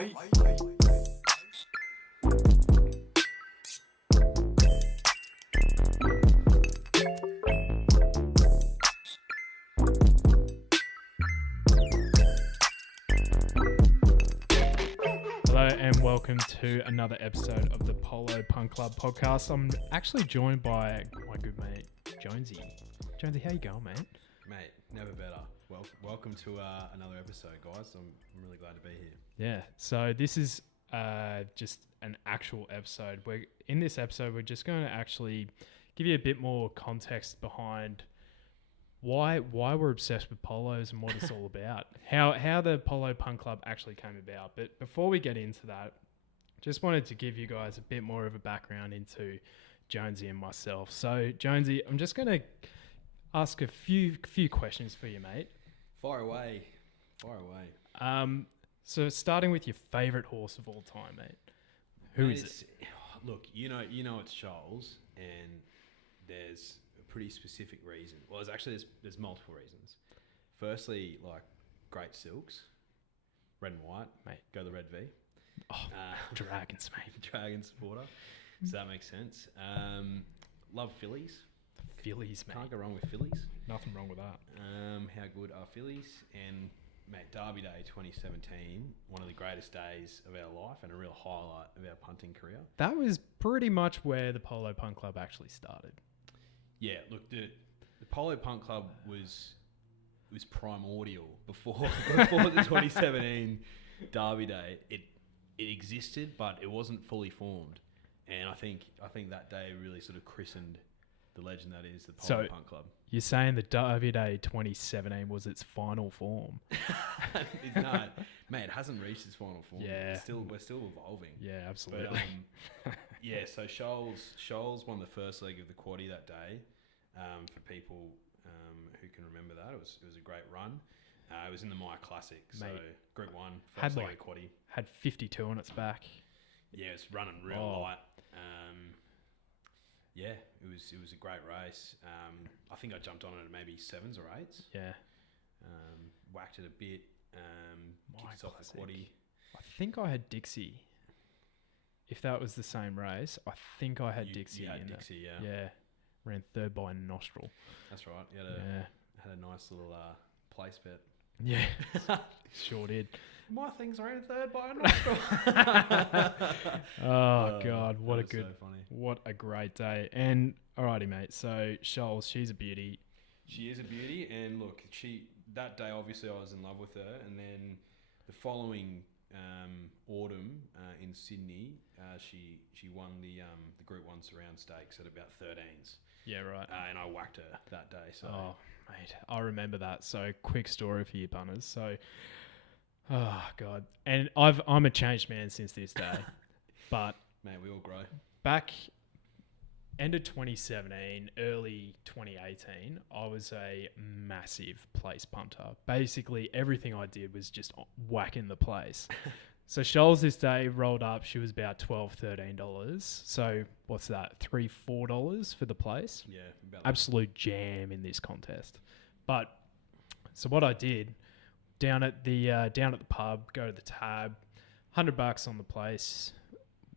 Bye. Hello and welcome to another episode of the Polo Punt Club Podcast. I'm actually joined by my good mate, Jonesy. Jonesy, how you going, mate? Mate, never better. Welcome to another episode, guys. I'm really glad to be here. Yeah, so this is just an actual episode. In this episode, we're just going to actually give you a bit more context behind why we're obsessed with polos and what it's all about. How the Polo Punt Club actually came about. But before we get into that, just wanted to give you guys a bit more of a background into Jonesy and myself. So, Jonesy, I'm just going to ask a few questions for you, mate. Fire away. So starting with your favourite horse of all time, mate. Who is it? Look, you know it's Charles, and there's a pretty specific reason. Well, there's multiple reasons. Firstly, like great silks, red and white, Mate. Go the red V. Oh, Dragons, mate. Dragon supporter. So that makes sense. Love fillies. Fillies, mate. Can't go wrong with fillies. Nothing wrong with that. How good are fillies? And mate, Derby Day 2017, one of the greatest days of our life and a real highlight of our punting career. That was pretty much where the Polo Punt Club actually started. Yeah, look, the Polo Punt Club was primordial before the 2017 Derby Day. It existed, but it wasn't fully formed, and I think that day really sort of christened the legend that is the Polo Punt Club. You're saying the Derby Day 2017 was its final form? No, mate, it hasn't reached its final form. Yeah. We're still evolving. Yeah, absolutely. But, yeah, so Shoals won the first leg of the Quaddie that day. For people who can remember that, it was a great run. It was in the Maya Classic, so Mate, Group 1, first had leg like of Quaddie. had 52 on its back. Yeah, it's running real light. Yeah, it was a great race. I think I jumped on it at maybe 7s or 8s. Yeah. Whacked it a bit. Kicked off the Quaddie. I think I had Dixie. If that was the same race, I think I had Dixie. You had in Dixie, it. yeah. Yeah. Ran third by Nostril. That's right. You had a nice little place bet. Yeah. Sure did. My things are in third by a nostril. Oh God, what a great day. And alrighty, mate. So Shoals, she's a beauty. She is a beauty, and look, that day obviously I was in love with her, and then the following autumn in Sydney, she won the Group 1 Surround Stakes at about 13s. Yeah, right. And I whacked her that day. So. Oh, mate, I remember that. So quick story for you punters. So, oh God, and I'm a changed man since this day, but mate, we all grow. Back end of 2017, early 2018, I was a massive place punter. Basically, everything I did was just whacking the place. So Shoals this day rolled up. She was about $12, $13. So what's that? $3-4 for the place. Yeah, about absolute jam in this contest. But so what I did down at the pub, go to the tab, $100 on the place,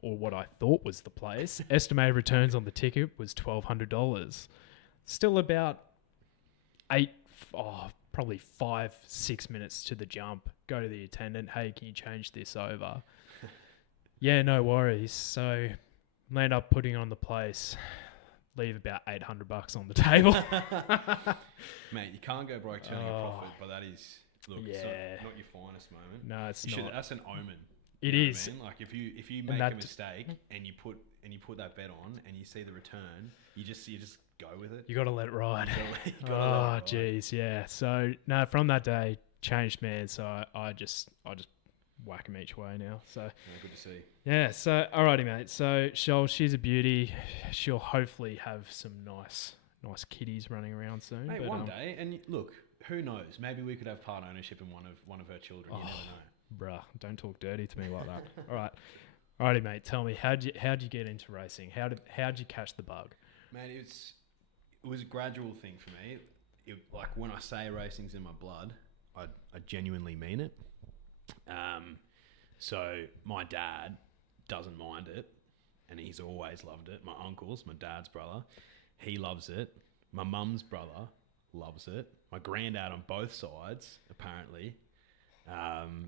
or what I thought was the place. Estimated returns on the ticket was $1,200. Still about probably 5-6 minutes to the jump. Go to the attendant. Hey, can you change this over? Yeah, no worries. So land up putting on the place. Leave about $800 on the table. Mate, you can't go broke turning a profit, but that is it's not your finest moment. No, it's not. That's an omen. It is. I mean? Like if you make a mistake and you put that bet on and you see the return, you just go with it. You got to let it ride. Oh, jeez, yeah. So no, from that day, changed man. So I just whack them each way now. So good to see. Yeah. So alrighty, mate. So she's a beauty. She'll hopefully have some nice kitties running around soon. Mate, one day, and look, who knows? Maybe we could have part ownership in one of her children. You never know. Bruh, don't talk dirty to me like that. All right. Alrighty, mate. Tell me, how'd you get into racing? How'd you catch the bug? Mate, it was a gradual thing for me. Like when I say racing's in my blood, I genuinely mean it. So my dad doesn't mind it, and he's always loved it. My uncles, my dad's brother, he loves it. My mum's brother loves it. My granddad on both sides, apparently,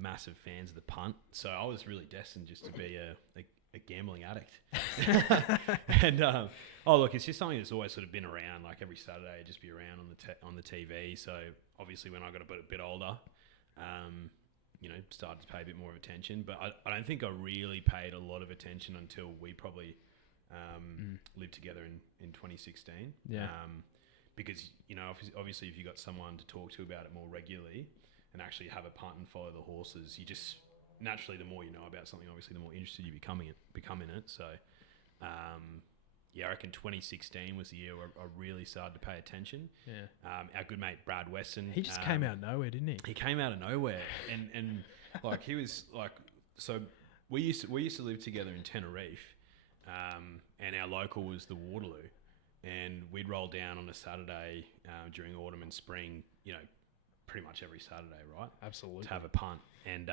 massive fans of the punt. So I was really destined just to be a gambling addict. And look, it's just something that's always sort of been around. Like every Saturday, I'd just be around on the TV. So obviously, when I got a bit older, started to pay a bit more of attention. But I don't think I really paid a lot of attention until we probably lived together in 2016. Yeah. Because, obviously if you got someone to talk to about it more regularly and actually have a punt and follow the horses, you just naturally, the more you know about something, obviously the more interested you become in it. So, I reckon 2016 was the year where I really started to pay attention. Yeah. Our good mate Brad Weston. He just came out of nowhere, didn't he? He came out of nowhere, and like he was like, so we used to live together in Tenerife, and our local was the Waterloo, and we'd roll down on a Saturday during autumn and spring, pretty much every Saturday, right? Absolutely. To have a punt, and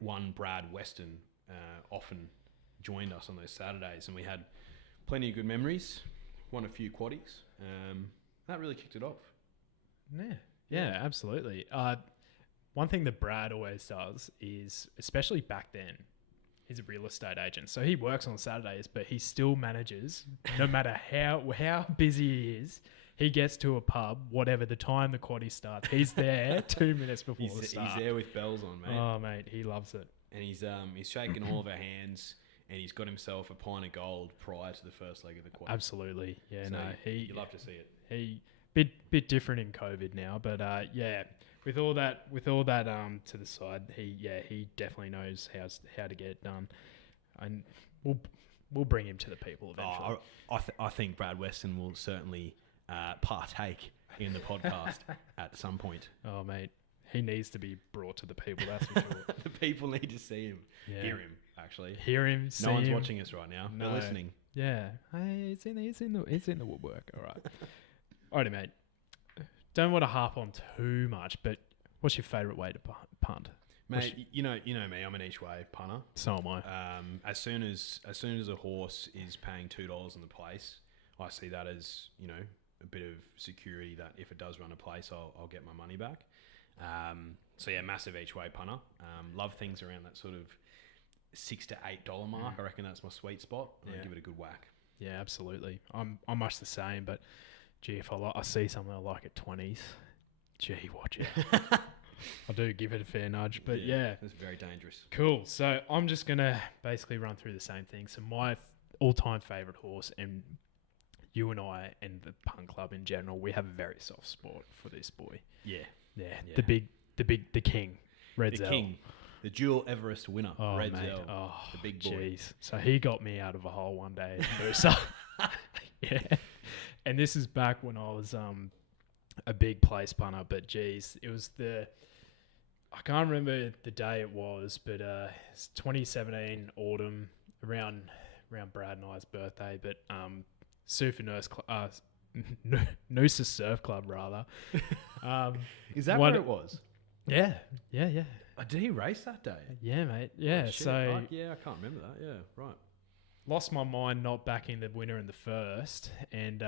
one Brad Weston often joined us on those Saturdays, and we had plenty of good memories. Won a few quaddies. That really kicked it off. Yeah, absolutely. One thing that Brad always does is, especially back then, he's a real estate agent. So he works on Saturdays, but he still manages, no matter how busy he is, he gets to a pub, whatever the time the quaddie starts. He's there 2 minutes before the start. He's there with bells on, mate. Oh, mate, he loves it. And he's shaking all of our hands, and he's got himself a pint of gold prior to the first leg of the quad. Absolutely. Yeah, so you love to see it. He bit different in COVID now, but with all that to the side, he definitely knows how to get it done, and we'll bring him to the people eventually. I think Brad Weston will certainly partake in the podcast at some point. Oh, mate, he needs to be brought to the people. That's for sure. The people need to see him, hear him. Actually, hear him. See no one's him. watching us right now. No. They're listening. Yeah, hey, it's in the woodwork. All right, alrighty, mate. Don't want to harp on too much, but what's your favourite way to punt? Mate, you know me. I'm an each way punter. So am I. As soon as a horse is paying $2 on the place, I see that as a bit of security that if it does run a place, I'll get my money back. Massive each way punter. Love things around that sort of $6 to $8 mark. I reckon that's my sweet spot. I'll give it a good whack. Yeah, absolutely. I'm much the same, but gee, if I see something I like at 20s, gee, watch it. I do give it a fair nudge, but yeah. That's very dangerous. Cool. So I'm just going to basically run through the same thing. So my all-time favourite horse, and you and I and the punt club in general, we have a very soft spot for this boy. Yeah. The king, Red Zell. The king. The dual Everest winner, Red mate. Zell. Oh, the big boy. Jeez. So he got me out of a hole one day at Noosa. Yeah. And this is back when I was a big place punter, but geez, it was I can't remember the day it was, but it's 2017 autumn, around Brad and I's birthday, but Super Noosa Surf Club, rather. Is that where it was? Yeah. Did he race that day? Yeah, mate. Yeah, Oh, shit. so... I can't remember that. Yeah, right. Lost my mind not backing the winner in the first, and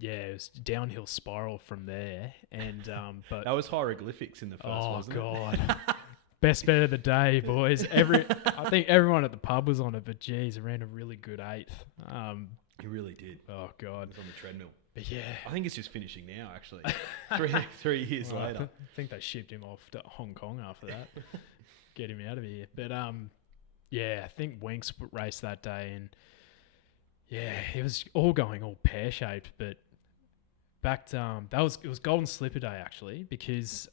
it was downhill spiral from there. And but that was hieroglyphics in the first, wasn't it? Oh, God. Best bet of the day, boys. I think everyone at the pub was on it, but geez, I ran a really good 8th. He really did. Oh, God. He was on the treadmill. But yeah. I think it's just finishing now, actually. 3 years later. I think they shipped him off to Hong Kong after that. Get him out of here. But I think Winks raced that day, and it was all going all pear-shaped, but it was Golden Slipper Day, actually, because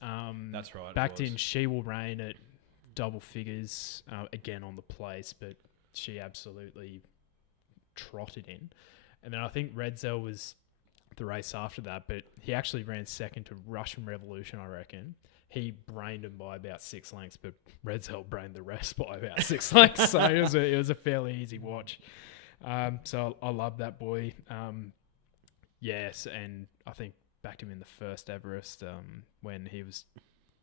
that's right. Backed in She Will Reign at double figures again on the place, but she absolutely trotted in. And then I think Red Zell was the race after that, but he actually ran second to Russian Revolution, I reckon. He brained him by about 6 lengths, but Red Zell brained the rest by about 6 lengths. So it was a fairly easy watch. So I love that boy. Yes, and I think backed him in the first Everest when he was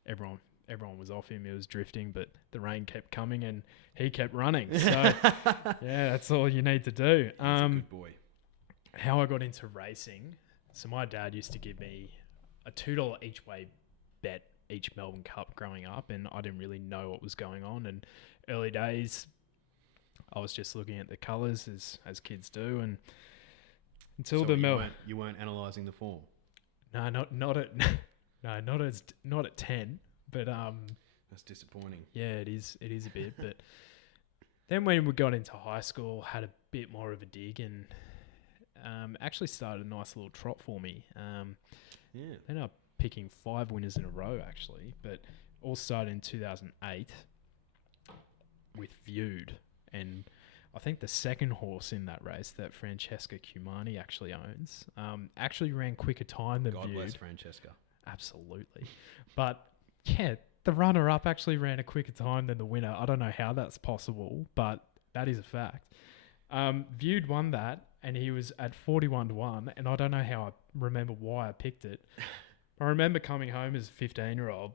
everyone everyone was off him. He was drifting, but the rain kept coming and he kept running. So yeah, that's all you need to do. He's a good boy. How I got into racing. So my dad used to give me a $2 each way bet each Melbourne Cup growing up, and I didn't really know what was going on. And early days, I was just looking at the colours as kids do, and until you weren't analysing the form. No, not at not at 10, but that's disappointing. Yeah, it is a bit, but then when we got into high school, had a bit more of a dig and actually started a nice little trot for me. Ended up picking 5 winners in a row actually, but all started in 2008 with Viewed, and I think the second horse in that race that Francesca Cumani actually owns actually ran quicker time than God Viewed. bless Francesca. Absolutely. But yeah, the runner-up actually ran a quicker time than the winner. I don't know how that's possible, but that is a fact. Viewed won that, and he was at 41-1, and I don't know how I remember why I picked it. I remember coming home as a 15-year-old.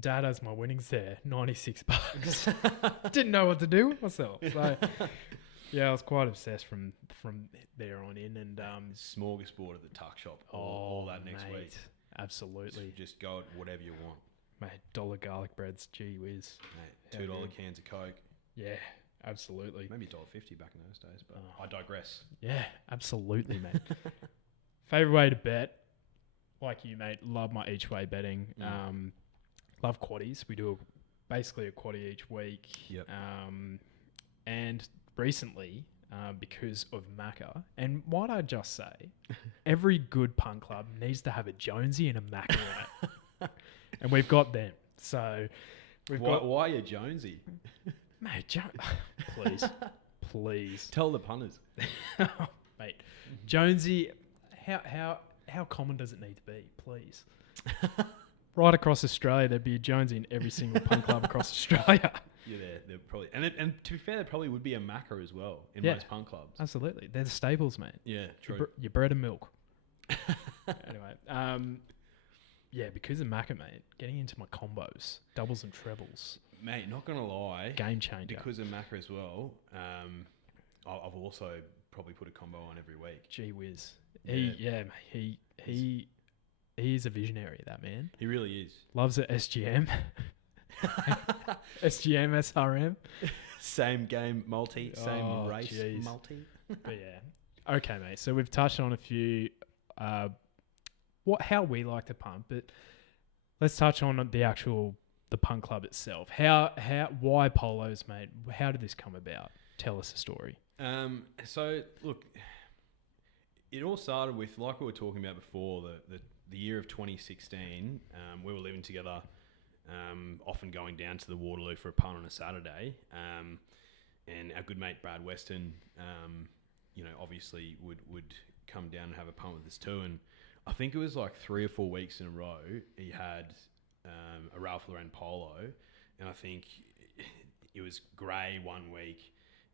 Dad has my winnings there, $96. Didn't know what to do with myself. So yeah, I was quite obsessed from there on in, and smorgasbord at the tuck shop all that next week. Absolutely. So just go at whatever you want. Mate, $1 garlic breads, gee whiz. Mate, $2 cans of Coke. Yeah, absolutely. Maybe $1.50 back in those days, but I digress. Yeah, absolutely, mate. Favorite way to bet, like you, mate, love my each way betting. Love quaddies. We do basically a quaddie each week. Yep. And recently, because of Macca, and might I just say, every good punt club needs to have a Jonesy and a Macca in it. And we've got them. So why are you Jonesy? Mate, please. Tell the punters. Mate, Jonesy, how common does it need to be? Please. Right across Australia, there'd be a Jonesy in every single punt club across Australia. Yeah, they're probably, and to be fair, there probably would be a Macca as well in most punt clubs. Absolutely, they're the staples, mate. Yeah, true. Your bread and milk. Anyway, yeah, because of Macca, mate, getting into my combos, doubles and trebles. Mate, not gonna lie, game changer. Because of Macca as well, I've also probably put a combo on every week. Gee whiz, he is a visionary, that man. He really is. Loves it, SGM. SGM, SRM. Same game multi, same race multi. But yeah. Okay, mate. So we've touched on a few, how we like to punt, but let's touch on the punt club itself. Why Polos, mate? How did this come about? Tell us a story. So look, it all started with, like we were talking about before, the year of 2016, we were living together, often going down to the Waterloo for a punt on a Saturday. And our good mate Brad Weston, obviously would come down and have a punt with us too. And I think it was like 3 or 4 weeks in a row, he had a Ralph Lauren Polo. And I think it was grey one week,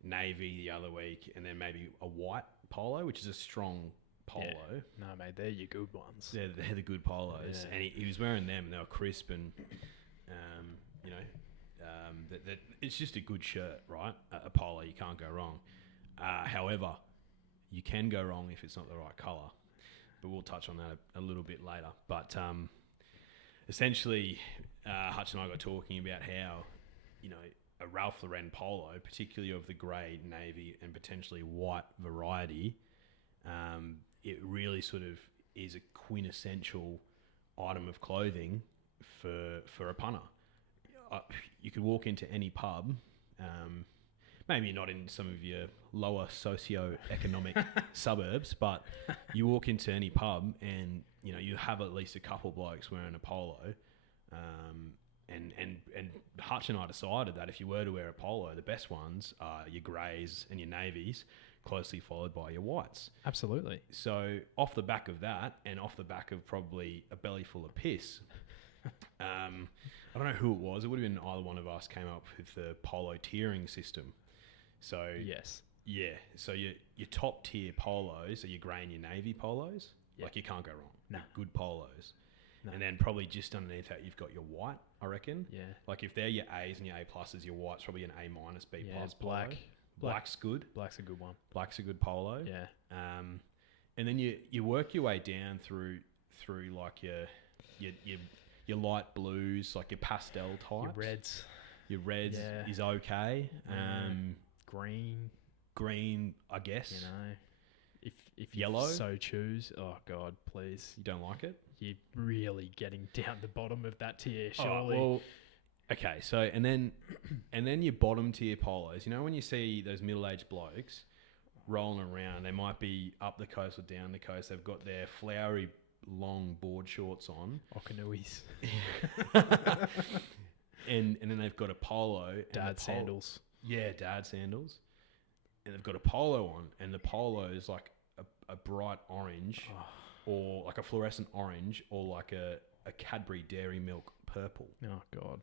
navy the other week, and then maybe a white Polo, which is a strong Polo. Yeah. No, mate, they're your good ones. They're the good Polos. Yeah. And he was wearing them, and they were crisp, and that it's just a good shirt, right? A Polo, you can't go wrong. However, you can go wrong if it's not the right colour, but we'll touch on that a little bit later. But essentially, Hutch and I got talking about how, a Ralph Lauren Polo, particularly of the grey, navy, and potentially white variety, it really sort of is a quintessential item of clothing for a punter. You could walk into any pub, maybe not in some of your lower socio-economic suburbs, but you walk into any pub and you have at least a couple blokes wearing a polo. And Hutch and I decided that if you were to wear a polo, the best ones are your greys and your navies, closely followed by your whites. Absolutely. So off the back of that, and off the back of probably a belly full of piss, I don't know who it was. It would have been either one of us came up with the polo tiering system. So yes. Yeah. So your top tier polos are your grey and your navy polos. Yep. Like you can't go wrong. No. Good polos. No. And then probably just underneath that, you've got your white, I reckon. Yeah. Like if they're your A's and your A pluses, your white's probably an A minus, B Yeah, plus. black. Polo. Black's good. Black's a good one. Black's a good polo. Yeah. And then you work your way down through like your light blues, like your pastel types. Your reds Yeah. is okay. Green, I guess. you know. If Yellow? you so choose. Oh God, please. You don't like it? You're really getting down the bottom of that tier, All right, surely. well, okay, so and then your bottom tier polos. You know when you see those middle-aged blokes rolling around, they might be up the coast or down the coast. They've got their flowery long board shorts on, Okanuis. and then they've got a polo, and Dad sandals. Yeah, dad sandals, and they've got a polo on, and the polo is like a bright orange, or like a fluorescent orange, or like a Cadbury Dairy Milk purple. Oh God.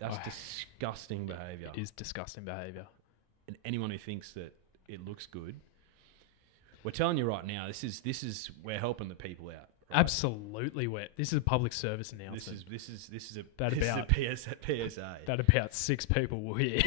That's disgusting behaviour. It is disgusting behaviour. And anyone who thinks that it looks good, we're telling you right now, this is we're helping the people out. Right? Absolutely wet. This is a public service announcement. This is a PSA. That about 6 people will hear.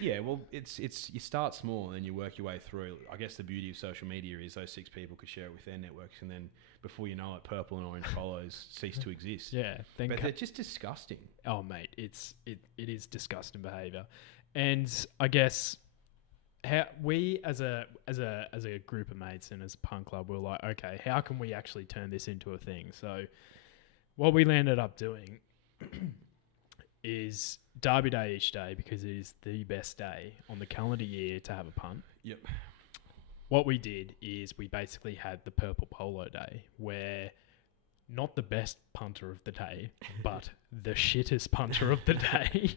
Yeah, well, it's you start small and then you work your way through. I guess the beauty of social media is those 6 people could share it with their networks, and then before you know it, purple and orange polos cease to exist. Yeah, but they're just disgusting. Oh mate, it is disgusting behaviour, and I guess how we as a group of mates and as a punk club, we're like, okay, how can we actually turn this into a thing? So what we landed up doing is Derby Day each day, because it is the best day on the calendar year to have a punt. Yep. What we did is we basically had the purple polo day, where not the best punter of the day, but the shittest punter of the day.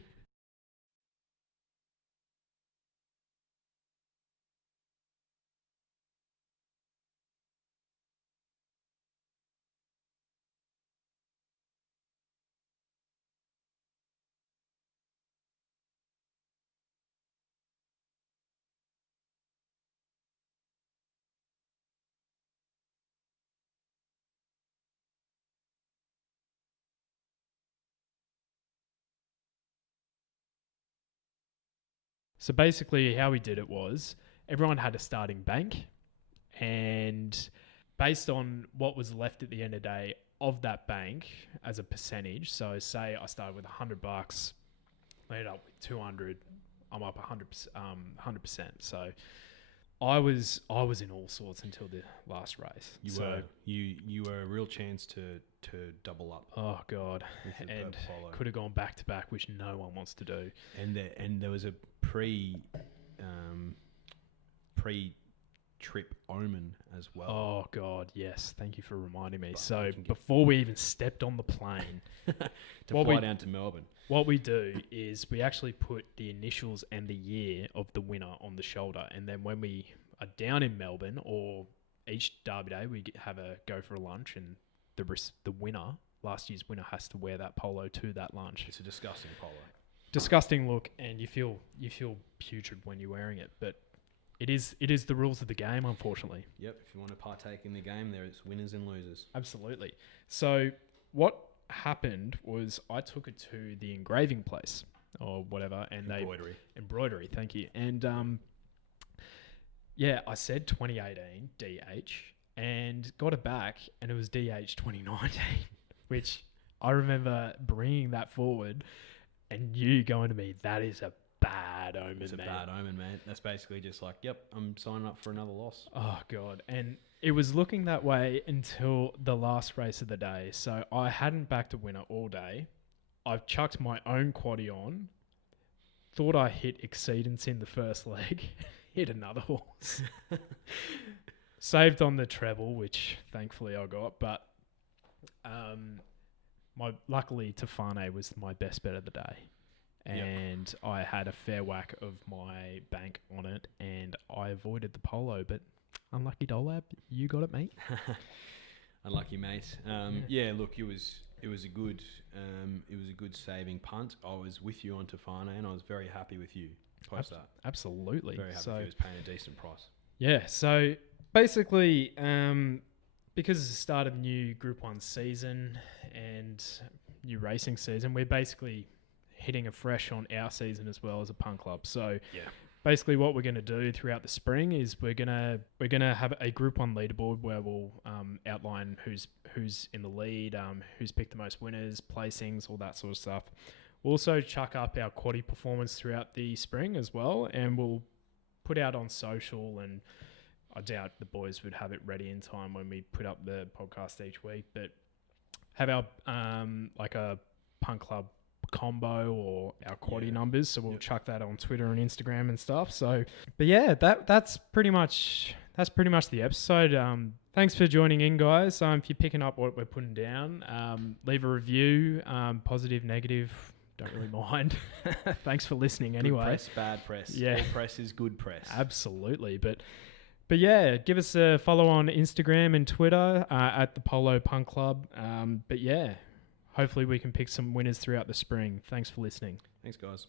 So basically how we did it was everyone had a starting bank, and based on what was left at the end of the day of that bank as a percentage, so say I started with $100, I ended up with 200, I'm up 100%. So I was in all sorts until the last race. You were a real chance to double up. Oh God, and could have gone back to back, which no one wants to do. And there was a pre-trip omen as well. Oh God, yes. Thank you for reminding me. So before we even stepped on the plane to fly down to Melbourne, what we do is we actually put the initials and the year of the winner on the shoulder, and then when we are down in Melbourne, or each Derby Day, we have a go for a lunch, and the winner, last year's winner, has to wear that polo to that lunch. It's a disgusting polo. Disgusting look, and you feel putrid when you're wearing it, but it is the rules of the game, unfortunately. Yep, if you want to partake in the game, there's winners and losers. Absolutely. So what happened was I took it to the engraving place or whatever, and embroidery, thank you. And I said 2018 DH and got it back, and it was DH 2019, which I remember bringing that forward. And you going to me, that is a bad omen, It's a bad omen, mate. That's basically just like, yep, I'm signing up for another loss. Oh, God. And it was looking that way until the last race of the day. So I hadn't backed a winner all day. I've chucked my own quaddie on. Thought I hit exceedance in the first leg. Hit another horse. Saved on the treble, which thankfully I got. But luckily, Tafane was my best bet of the day. And yep. I had a fair whack of my bank on it, and I avoided the polo. But unlucky Dolab, you got it, mate. Unlucky, mate. Yeah, look, it was a good saving punt. I was with you on Tafane, and I was very happy with you post that. Absolutely. Very happy he was paying a decent price. Yeah. So basically, because it's the start of new Group 1 season and new racing season, we're basically hitting afresh on our season as well as a punt club. So basically what we're going to do throughout the spring is we're gonna have a Group 1 leaderboard where we'll outline who's in the lead, who's picked the most winners, placings, all that sort of stuff. We'll also chuck up our Quaddie Performance throughout the spring as well, and we'll put out on social, and I doubt the boys would have it ready in time when we put up the podcast each week, but have our like a punt club combo or our Quaddie numbers, so we'll chuck that on Twitter and Instagram and stuff. So, but yeah, that's pretty much the episode. Thanks for joining in, guys. If you're picking up what we're putting down, leave a review, positive, negative, don't really mind. Thanks for listening anyway. Good press, bad press. Yeah. All press is good press. Absolutely. But yeah, give us a follow on Instagram and Twitter at the Polo Punt Club. But yeah, hopefully we can pick some winners throughout the spring. Thanks for listening. Thanks, guys.